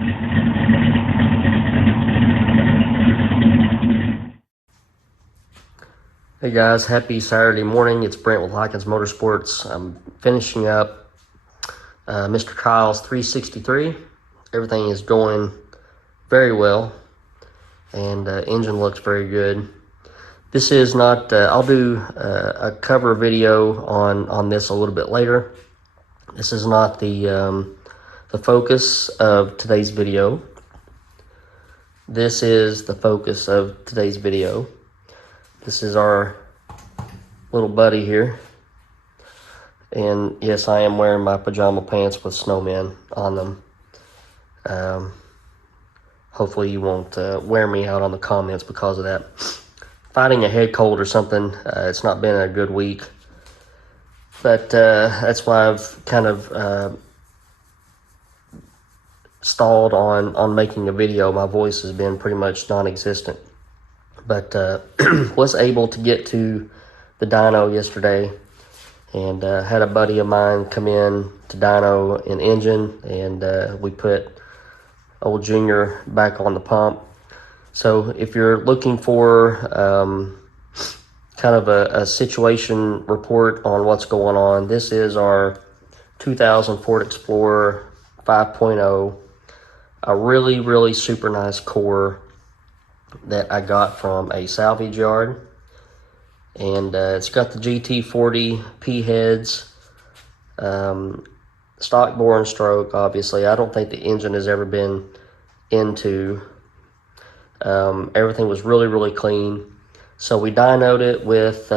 Hey guys, happy Saturday morning. It's Brent with Lykins Motorsports. I'm finishing up Mr. Kyle's 363. Everything is going very well, and engine looks very good. This is not, I'll do a cover video on this a little bit later. This is not the focus of today's video. This is the focus of today's video. This is our little buddy here. And yes, I am wearing my pajama pants with snowmen on them. Hopefully you won't wear me out on the comments because of that. Fighting a head cold or something. It's not been a good week. But that's why I've kind of stalled on making a video. My voice has been pretty much non-existent. But was able to get to the dyno yesterday, and had a buddy of mine come in to dyno an engine, and we put old Junior back on the pump. So if you're looking for kind of a situation report on what's going on, this is our 2000 Ford Explorer 5.0, a really super nice core that I got from a salvage yard. And it's got the GT40P heads, stock bore and stroke. Obviously, I don't think the engine has ever been into. Everything was really clean. So we dynoed it with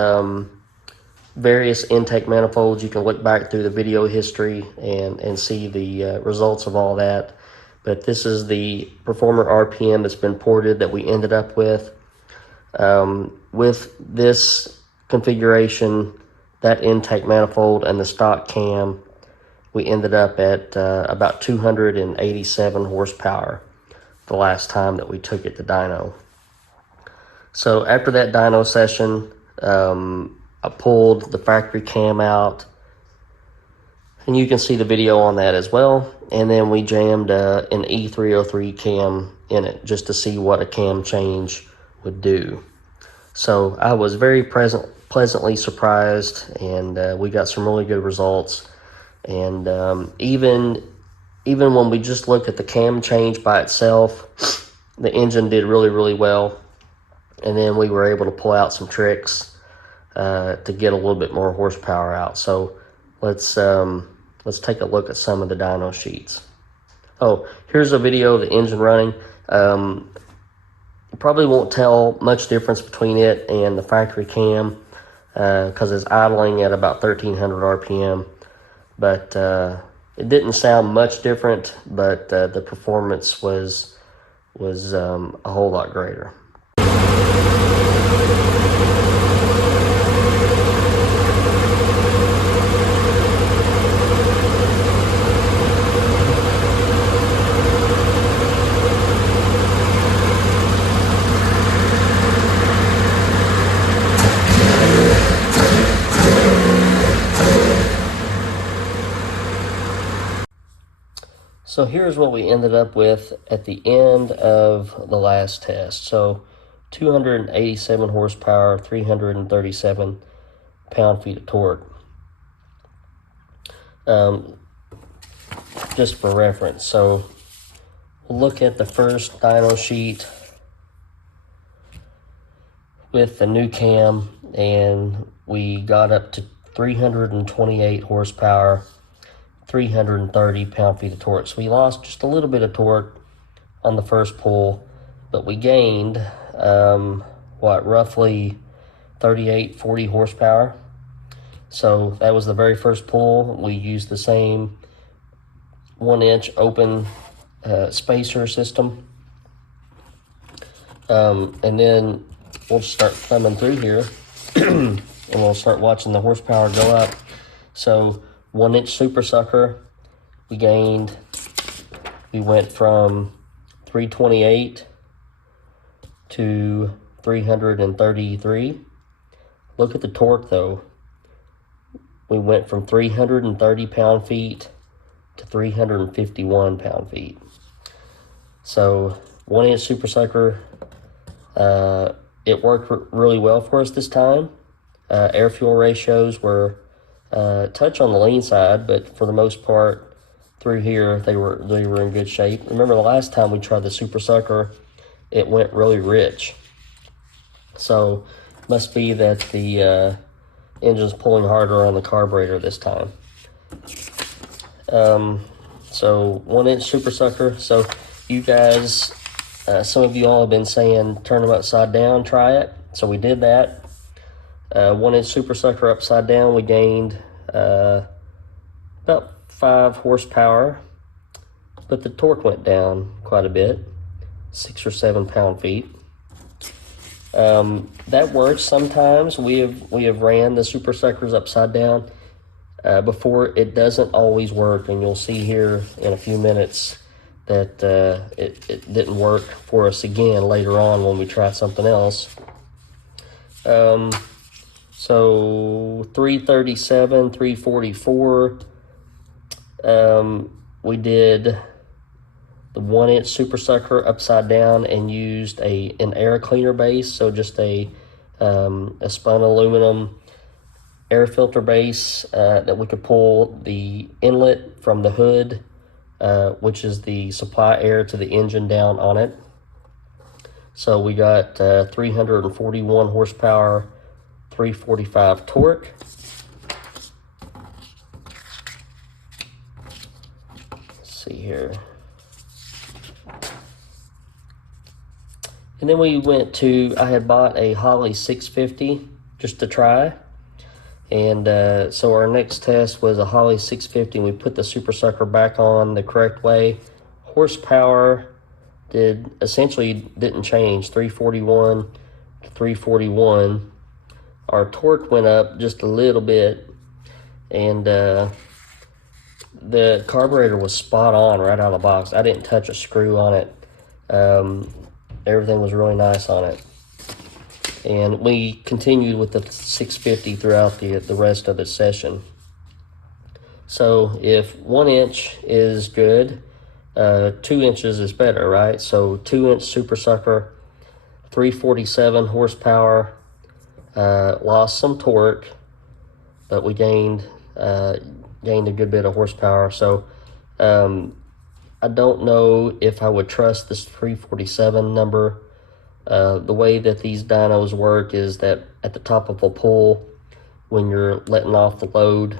various intake manifolds. You can look back through the video history and see the results of all that. But this is the Performer RPM that's been ported that we ended up with. With this configuration, that intake manifold and the stock cam, we ended up at about 287 horsepower the last time that we took it to dyno. So after that dyno session, I pulled the factory cam out, and you can see the video on that as well. And then we jammed an E303 cam in it just to see what a cam change would do. So I was very pleasantly surprised, and we got some really good results. And even when we just looked at the cam change by itself, the engine did really well. And then we were able to pull out some tricks to get a little bit more horsepower out. So let's take a look at some of the dyno sheets. Oh, here's a video of the engine running. You probably won't tell much difference between it and the factory cam because it's idling at about 1300 RPM. But it didn't sound much different, but the performance was a whole lot greater. So here's what we ended up with at the end of the last test. So 287 horsepower, 337 pound-feet of torque. Just for reference. So we'll look at the first dyno sheet with the new cam, and we got up to 328 horsepower, 330 pound-feet of torque. So we lost just a little bit of torque on the first pull, but we gained roughly 40 horsepower. So that was the very first pull. We used the same 1-inch open spacer system, and then we'll start thumbing through here and we'll start watching the horsepower go up. So 1-inch super sucker, we went from 328 to 333. Look at the torque though. We went from 330 pound-feet to 351 pound-feet. So 1-inch super sucker, it worked really well for us this time. Air fuel ratios were touch on the lean side, but for the most part through here they were in good shape. Remember the last time we tried the super sucker, it went really rich. So must be that the engine's pulling harder on the carburetor this time. So 1-inch super sucker. So you guys, some of you all have been saying turn them upside down, try it. So we did that. 1-inch super sucker upside down, we gained about 5 horsepower, but the torque went down quite a bit, 6 or 7 pound-feet. That works sometimes. We have ran the super suckers upside down before. It doesn't always work, and you'll see here in a few minutes that it didn't work for us again later on when we try something else. So 337, 344, we did the 1-inch super sucker upside down and used an air cleaner base, so just a spun aluminum air filter base that we could pull the inlet from the hood, which is the supply air to the engine, down on it. So we got 341 horsepower, 345 torque. Let's see here. And then we went to, I had bought a Holley 650 just to try. And so our next test was a Holley 650, and we put the super sucker back on the correct way. Horsepower essentially didn't change, 341 to 341. Our torque went up just a little bit, and the carburetor was spot on right out of the box. I didn't touch a screw on it. Everything was really nice on it. And we continued with the 650 throughout the rest of the session. So if 1-inch is good, 2 inches is better, right? So 2-inch super sucker, 347 horsepower, lost some torque, but we gained a good bit of horsepower. So I don't know if I would trust this 347 number. The way that these dynos work is that at the top of a pull, when you're letting off the load,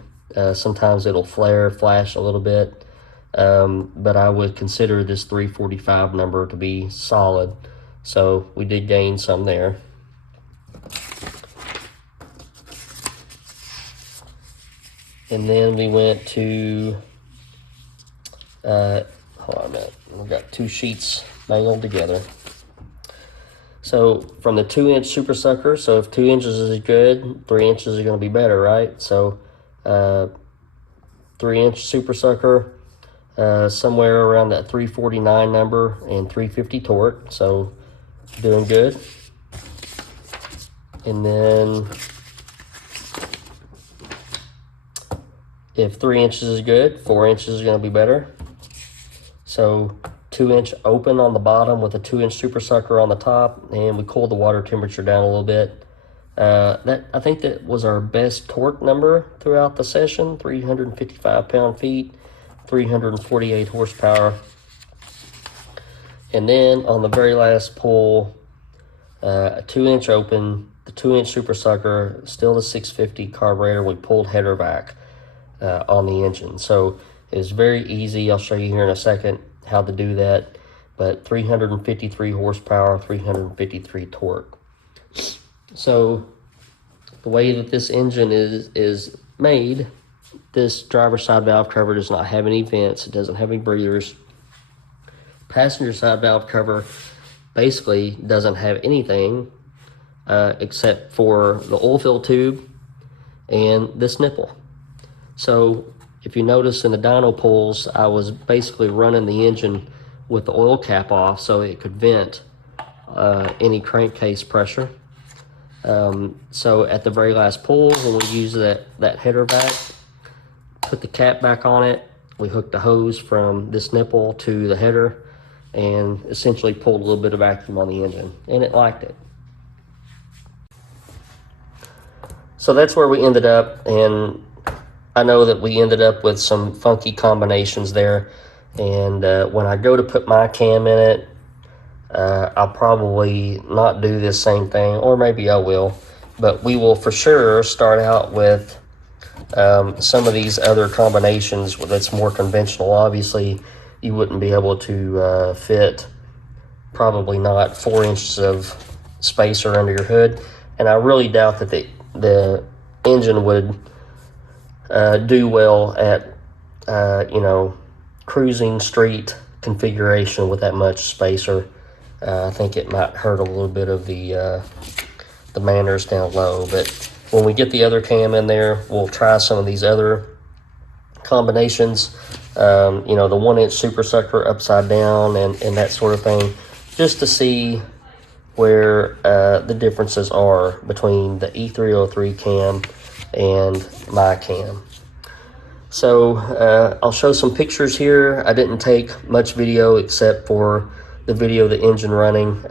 sometimes it'll flash a little bit, but I would consider this 345 number to be solid. So we did gain some there. And then we went to, hold on a minute, we've got 2 sheets mangled together. So from the 2-inch super sucker, so if 2 inches is good, 3 inches are going to be better, right? So 3-inch super sucker, somewhere around that 349 number and 350 torque, so doing good. And then if 3 inches is good, 4 inches is going to be better. So 2-inch open on the bottom with a 2-inch super sucker on the top, and we cooled the water temperature down a little bit. I think that was our best torque number throughout the session, 355 pound-feet, 348 horsepower. And then on the very last pull, a 2-inch open, the 2-inch super sucker, still the 650 carburetor, we pulled header back on the engine. So it was very easy. I'll show you here in a second how to do that, but 353 horsepower, 353 torque. So the way that this engine is made, this driver's side valve cover does not have any vents. It doesn't have any breathers. Passenger side valve cover basically doesn't have anything except for the oil fill tube and this nipple. So if you notice in the dyno pulls, I was basically running the engine with the oil cap off so it could vent any crankcase pressure. So at the very last pull, when we use that header back, put the cap back on it, we hooked the hose from this nipple to the header, and essentially pulled a little bit of vacuum on the engine, and it liked it. So that's where we ended up, and I know that we ended up with some funky combinations there, and when I go to put my cam in it, I'll probably not do this same thing, or maybe I will, but we will for sure start out with some of these other combinations that's more conventional. Obviously, you wouldn't be able to fit, probably not, 4 inches of spacer under your hood, and I really doubt that the engine would do well at cruising street configuration with that much spacer. I think it might hurt a little bit of the manners down low. But when we get the other cam in there, we'll try some of these other combinations. The 1-inch super sucker upside down and that sort of thing, just to see where the differences are between the E303 cam and my cam. So I'll show some pictures here. I didn't take much video except for the video of the engine running.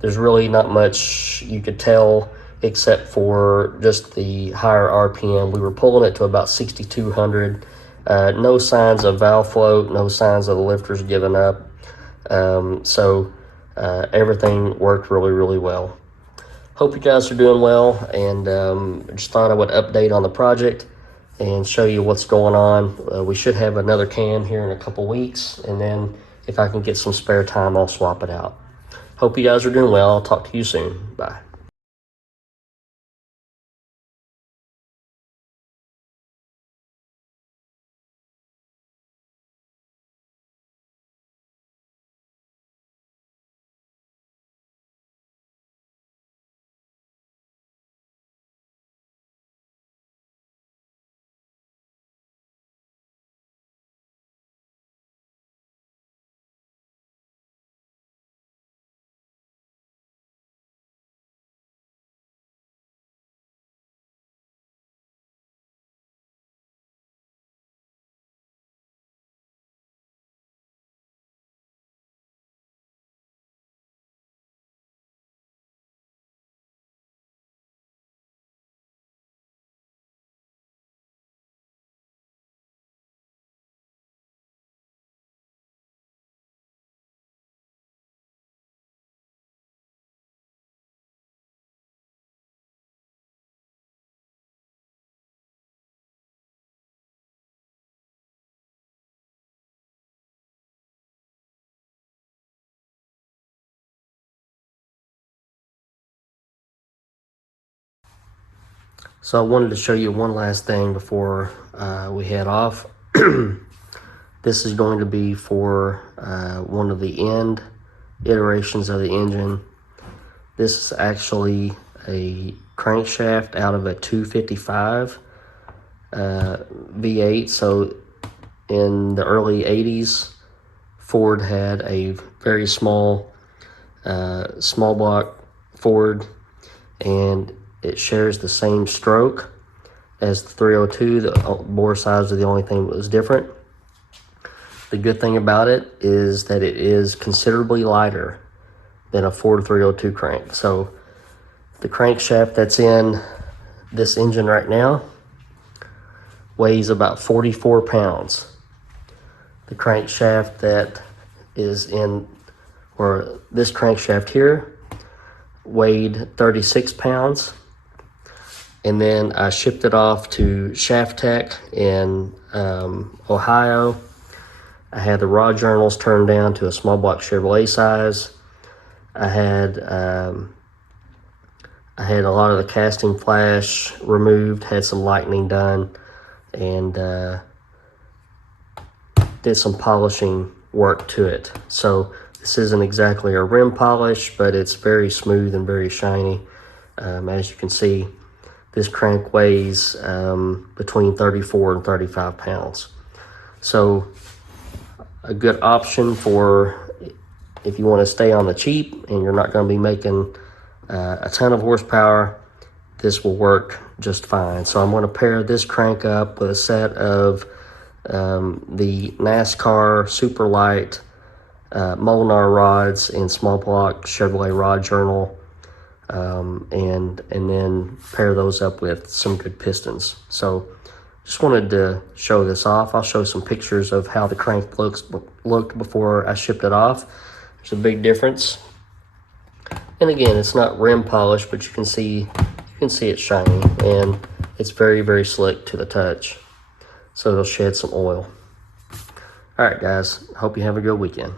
There's really not much you could tell except for just the higher RPM. We were pulling it to about 6,200. No signs of valve float, no signs of the lifters giving up. So everything worked really, really well. Hope you guys are doing well, and just thought I would update on the project and show you what's going on. We should have another cam here in a couple weeks, and then if I can get some spare time, I'll swap it out. Hope you guys are doing well. I'll talk to you soon. Bye. So I wanted to show you one last thing before we head off. This is going to be for one of the end iterations of the engine. This is actually a crankshaft out of a 255 V8. So in the early 80s, Ford had a very small block Ford, and it shares the same stroke as the 302. The bore size is the only thing that was different. The good thing about it is that it is considerably lighter than a Ford 302 crank. So the crankshaft that's in this engine right now weighs about 44 pounds. The crankshaft that is in, or this crankshaft here, weighed 36 pounds. And then I shipped it off to Shaft Tech in Ohio. I had the rod journals turned down to a small block Chevrolet size. I had a lot of the casting flash removed, had some lightening done, and did some polishing work to it. So this isn't exactly a rim polish, but it's very smooth and very shiny. As you can see, this crank weighs between 34 and 35 pounds. So a good option for if you want to stay on the cheap and you're not going to be making a ton of horsepower, this will work just fine. So I'm going to pair this crank up with a set of the NASCAR super light Molnar rods and small block Chevrolet rod journal, and then pair those up with some good pistons. So just wanted to show this off. I'll show some pictures of how the crank looked before I shipped it off. There's a big difference. And again, it's not rim polished, but you can see it shiny, and it's very, very slick to the touch. So it'll shed some oil. All right, guys. Hope you have a good weekend.